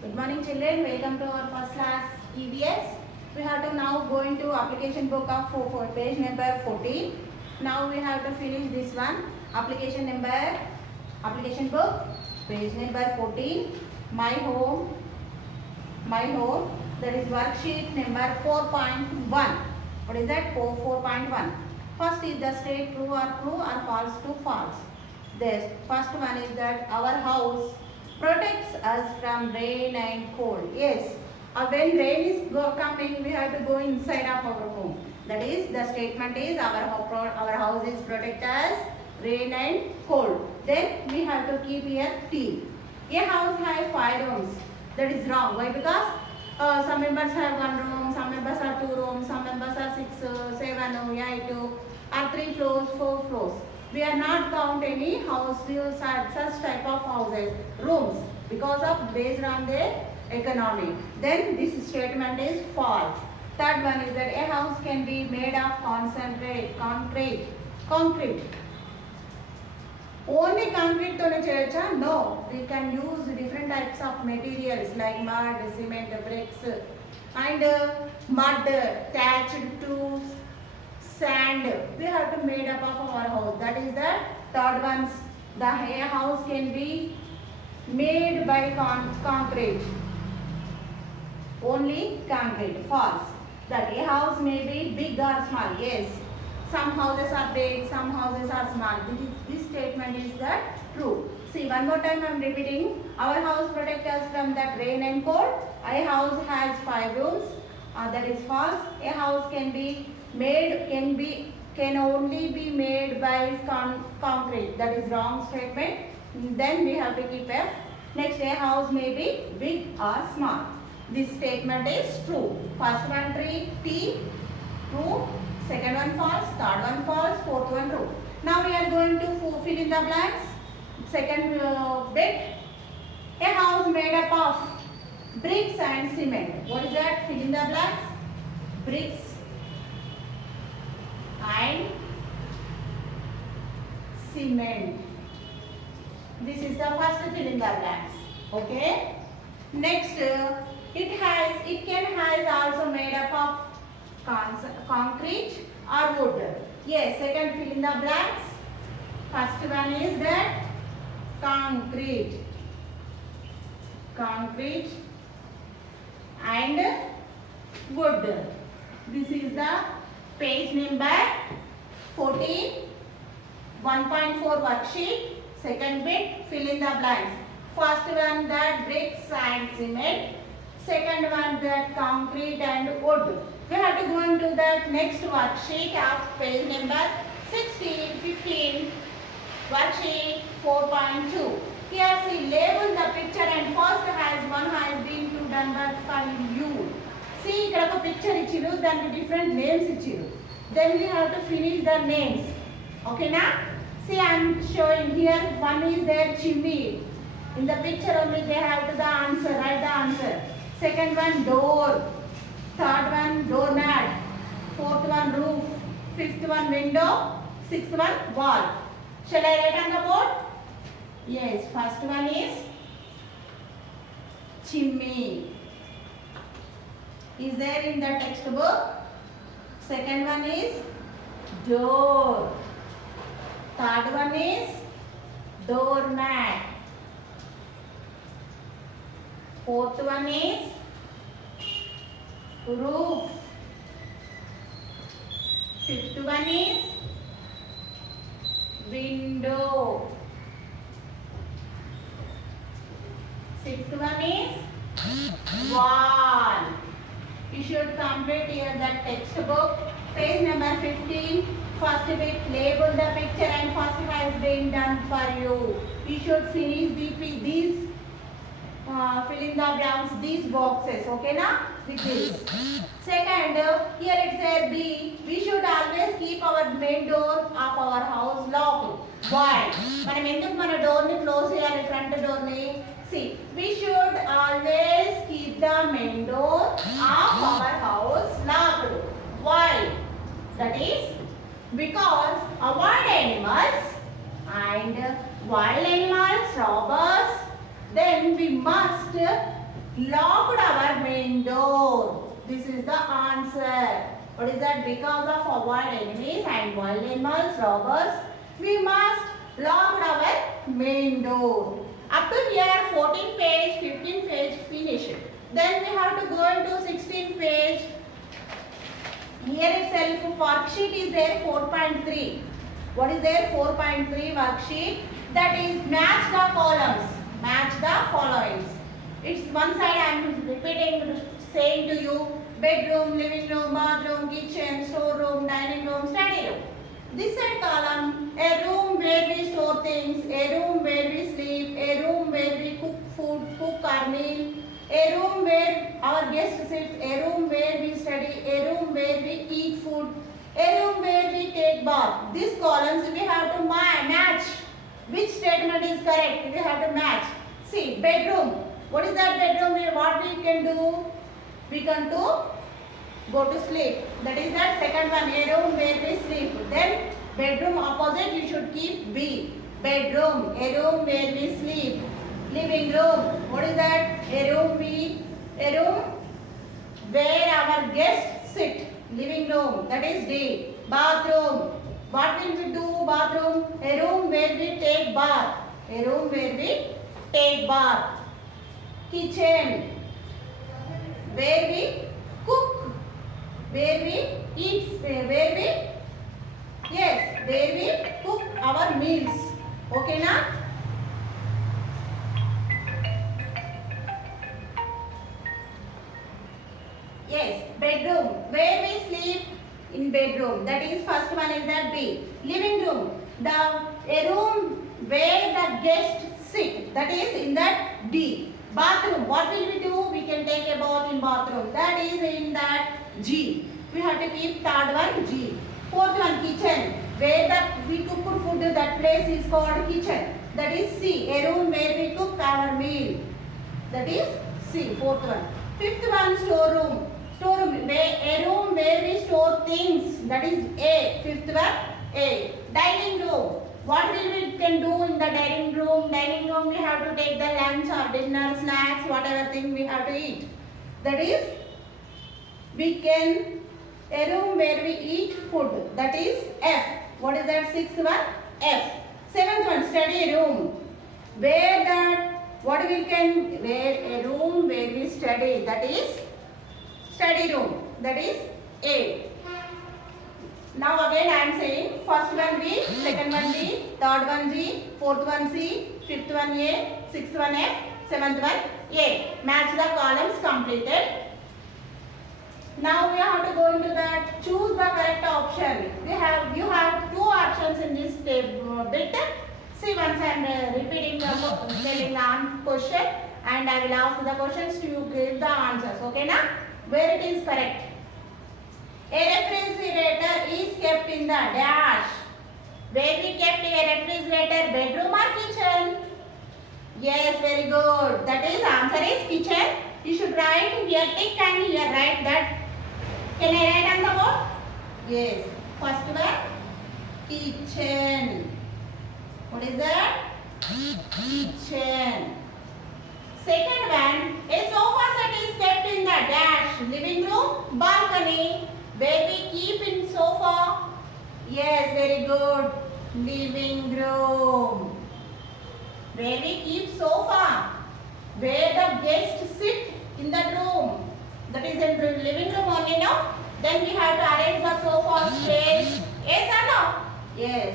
Good morning children, welcome to our first class EVS. We have to now go into application book of page number 14. Now we have to finish this one. Application book, page number 14. My home, that is worksheet number 4.1. What is that? 4.1. First is the state true or false to false. The first one is that our house protects us from rain and cold. Yes, when rain is coming, we have to go inside of our home. That is, the statement is our house is protect us rain and cold. Then we have to keep here T. A house has 5 rooms. That is wrong. Why? Because some members have 1 room, some members have 2 rooms, some members are 6, 7, 8, or 3 floors, 4 floors. We are not count any houses at such type of houses, rooms, because of based on their economy. Then this statement is false. Third one is that a house can be made of concrete. Only concrete tone cheyocha? No, we can use different types of materials like mud, cement, bricks, and mud, thatched to sand. We have to made up of our house. That is the third one. The house can be made by concrete. Only concrete. False. That a house may be big or small. Yes. Some houses are big, some houses are small. This statement is the true. See, one more time I am repeating. Our house protects us from that rain and cold. A house has 5 rooms. That is false. A house can only be made by concrete. That is wrong statement. Then we have to keep F. Next, a house may be big or small. This statement is true. First one T, true. Second one false. Third one false. Fourth one true. Now we are going to fill in the blanks. Second bit. A house made up of bricks and cement. What is that? Fill in the blanks. Bricks and cement. This is the first fill in the blanks. Okay. Next, it can has also made up of concrete or wood. Yes, second fill in the blanks. First one is that concrete and wood. This is the page number 14, 1.4 worksheet. Second bit, fill in the blanks. First one that bricks and cement. Second one that concrete and wood. We have to go into the next worksheet of page number 16, 15, worksheet 4.2. Here see label the picture and first has been done by you. See, here a picture ichiru, then different names ichiru. Then we have to finish the names. Okay na? See, I am showing here one is there chimney. In the picture only they have to the answer, write the answer. Second one door. Third one doormat. Fourth one roof. Fifth one window. Sixth one wall. Shall I write on the board? Yes, first one is chimney. Is there in the textbook? Second one is door. Third one is doormat. Fourth one is roof. Fifth one is window. Sixth one is wall. You should complete here the textbook. Page number 15. First bit, label the picture and first has been done for you. You should finish these fill in the blanks, these boxes. Okay na? With this. Second, here it says B. We should always keep our main door of our house locked. Why? మనం ఎందుకు మన door ని close చేయాలి, front door ని? See, we should always keep the main door of our house locked. Why? That is because avoid animals and wild animals, robbers. Then we must locked our main door. This is the answer. What is that? Because of avoid enemies and wild animals, robbers, we must lock our main door. Up to here, 14th page, 15th page finished. Then we have to go into 16th page. Here itself, worksheet is there 4.3. What is there? 4.3 worksheet. That is match the columns. Match the followings. It's one side I am repeating, saying to you, bedroom, living room, bathroom, kitchen, storeroom, dining room, study room. This side column, a room where we store things, a room where we sleep, a room where we cook food, cook our meal, a room where our guest sits, a room where we study, a room where we eat food, a room where we take bath. These columns we have to match. Which statement is correct? We have to match. See, bedroom. What is that bedroom? What we can do? We can do go to sleep. That is that second one. A room where we sleep. Then bedroom opposite you should keep B. Bedroom. A room where we sleep. Living room. What is that? A room where our guests sit. Living room. That is D. Bathroom. What will we do? Bathroom. A room where we take bath. A room where we take bath. Kitchen. Where we cook. Where we eat. Where we cook our meals. Okay na? Yes. Bedroom. Where we sleep. In bedroom, that is first one is that B. Living room, a room where the guests sit, that is in that D. Bathroom, what will we do? We can take a bath in bathroom, that is in that G. We have to keep third one G. Fourth one kitchen, where we cook food, that place is called kitchen, that is C. A room where we cook our meal, that is C. Fourth one. Fifth one storeroom. Storeroom, a room where we store things, that is A. Fifth one, A. Dining room. What will we can do in the dining room? Dining room we have to take the lunch or dinner, snacks, whatever thing we have to eat. That is, we can, a room where we eat food, that is F. What is that? Sixth one, F. Seventh one, study room. Where a room where we study, that is study room, that is A. Now again I am saying first one B, second one D, third one G, fourth one C, fifth one A, sixth one F, seventh one A. Match the columns completed. Now we have to go into that. Choose the correct option. You have two options in this bit. See, once I am repeating telling the question, and I will ask the questions to you give the answers. Okay, na? Where it is correct. A refrigerator is kept in the dash. Where we kept a refrigerator? Bedroom or kitchen? Yes, very good. That is answer is kitchen. You should write here tick and here write that. Can I write on the board? Yes. First one, kitchen. What is that? Kitchen. Second one, a sofa set is kept in the dash. Living room, balcony. Where we keep in sofa? Yes, very good. Living room. Where we keep sofa? Where the guests sit in the room. That is in the living room only, no? Then we have to arrange the sofa space. Yes or no? Yes.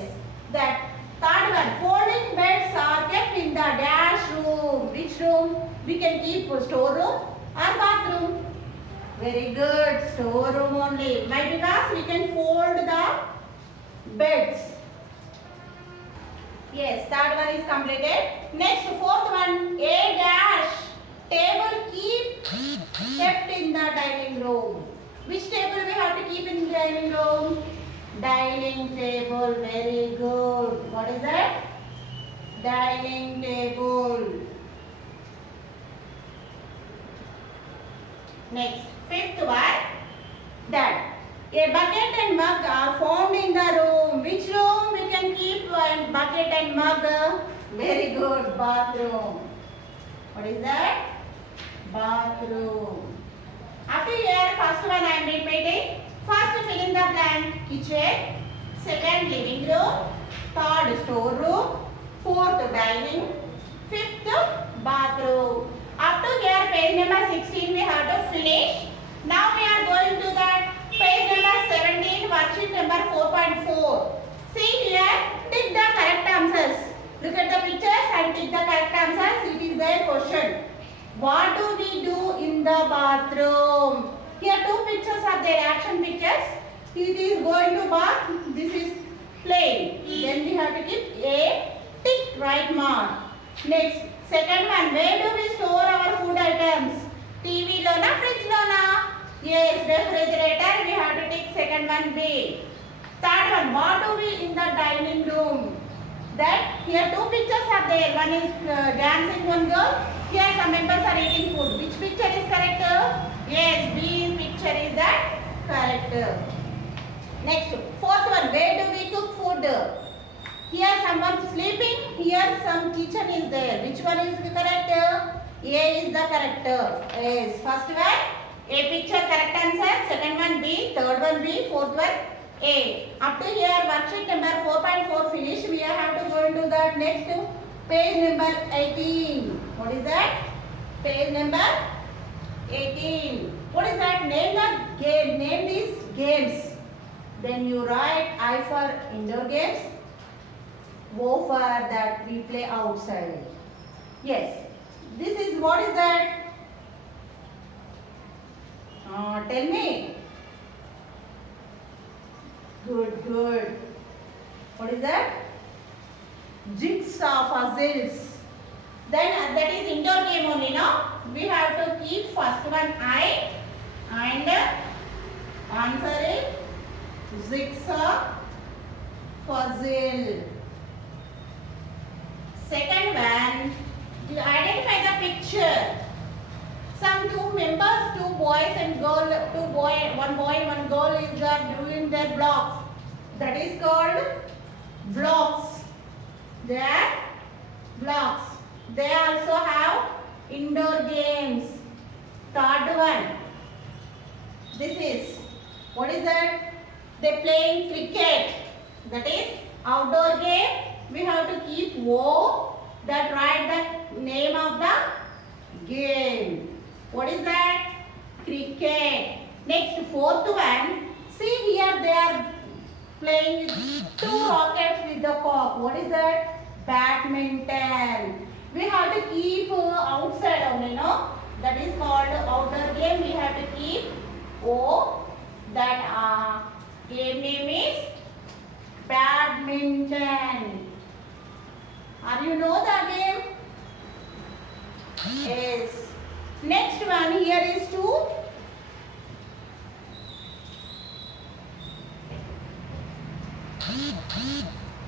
That. Third one, folding beds are kept in the dash room. Which room? We can keep storeroom or bathroom. Very good, storeroom only. Why? Because we can fold the beds. Yes, third one is completed. Next, fourth one, a dash. Table kept in the dining room. Which table we have to keep in the dining room? Dining table, very good. What is that? Dining table. Next, fifth one, that a bucket and mug are found in the room. Which room we can keep a bucket and mug? Very good, bathroom. What is that? bathroom. After here, first one I am repeating. First fill in the blank kitchen, second living room, third storeroom, fourth dining, fifth bathroom. Up to here page number 16 we have to finish. Now we are going to the page number 17 worksheet number 4.4. See here, tick the correct answers. Look at the pictures and tick the correct answers. It is their question. What do we do in the bathroom? Here two pictures are there, action pictures. It is going to bath. This is plain. Then we have to keep a tick right mark. Next, second one. Where do we store our food items? TV lona, fridge lona. Yes, refrigerator. We have to tick second one B. Third one. What do we in the dining room? That here two pictures are there. One is dancing one girl. Here some members are eating food. Which picture is correct? Yes, B picture is the correct. Next, fourth one. Where do we cook food? Here someone sleeping. Here some kitchen is there. Which one is the correct? A is the correct. Yes, first one A picture correct answer. Second one B. Third one B. Fourth one A. Up to here worksheet number 4.4 finish. We have to go into the next page number 18. What is that? Page number 18. What is that? Name the game. Name these games. Then you write I for indoor games, O for that we play outside. Yes. This is what is that? Tell me. Good, good. What is that? Jigsaw puzzles. Then that is indoor game only, no? We have to keep first one I and answer is jigsaw puzzle. Second one, you identify the picture. Some two members, two boys and girl, one boy and one girl is doing their blocks. That is called blocks. They are blocks. They also have indoor games. Third one. This is, what is that? They playing cricket. That is outdoor game. We have to keep O that write the name of the game. What is that? Cricket. Next, fourth one. See here they are playing with two rockets with the cock. What is that? Badminton. We have to keep outside only, no? That is called outdoor game. We have to keep O. That game name is badminton. Are you know the game? Yes. Next one here is two.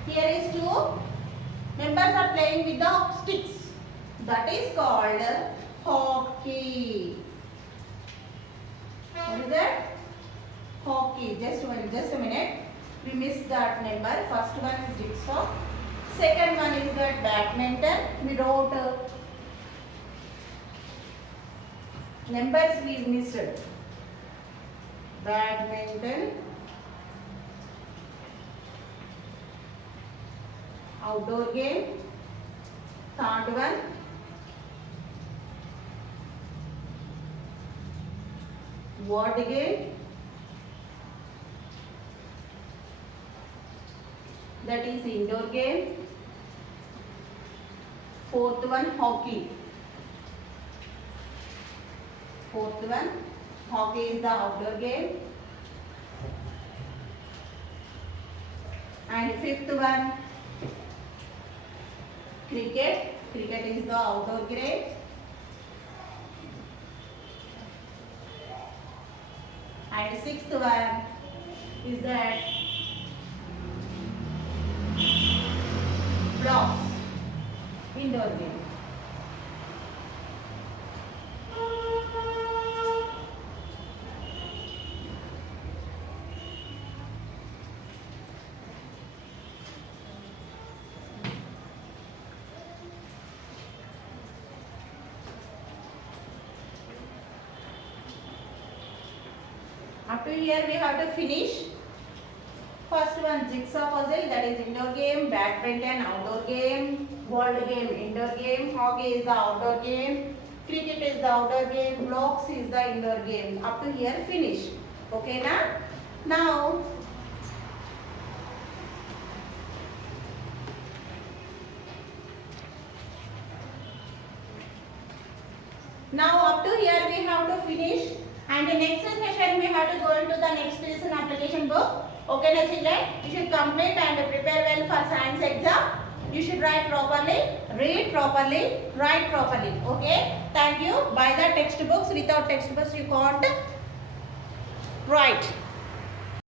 Here is two members are playing with the sticks. That is called hockey. What is that? Hockey. Just a minute. We missed that number. First one is jigsaw. Second one is that badminton. We wrote numbers we missed. Badminton. Outdoor game. Third one. Word game. That is indoor game. Fourth one hockey. Fourth one hockey is the outdoor game. And fifth one cricket. Cricket is the outdoor game. And sixth one is that blocks, indoor game. Up to here we have to finish. First one, jigsaw puzzle, that is indoor game. Badminton, outdoor game. World game, indoor game. Hockey is the outdoor game. Cricket is the outdoor game. Blocks is the indoor game. Up to here finish. Okay na? Now up to here we have to finish, and the next session we have to go into the next lesson application book. Okay na children? You should complete and prepare well for science exam. You should write properly, read properly, write properly. Okay? Thank you. Buy the textbooks. Without textbooks you can't write.